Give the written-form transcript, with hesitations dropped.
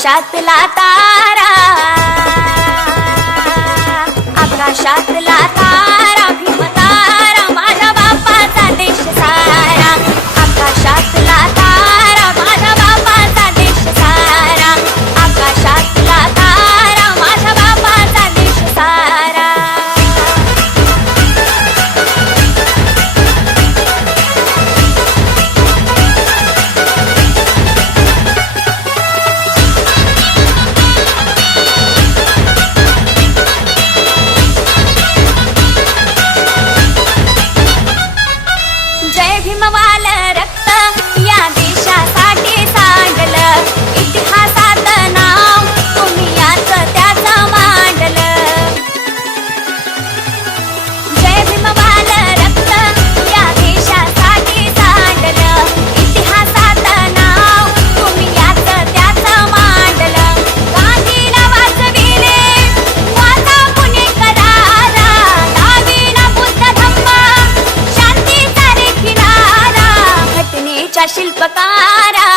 आकाशातला तारा, आकाशातला तारा, भीम तारा, माझ्या बापाचा देश सारा. आकाशातला तारा, माझ्या बापाचा देश सारा. आकाशातला तारा, माझ्या बापाचा देश सारा. जय भीमवाल रक्त या देशासाठी सांडलं, इतिहासात नाव तुम्ही याचं त्याचं मांडलं. जय भीमवाल रक्त या देशासाठी सांडलं, इतिहासात नाव तुम्ही याचं त्याचं मांडलं. गांधीला वाचविले वाचा पुणे करारा, दाविला बुद्ध धम्म शांतीचा रे किनारा, घटनेच्या शिल्पकारा.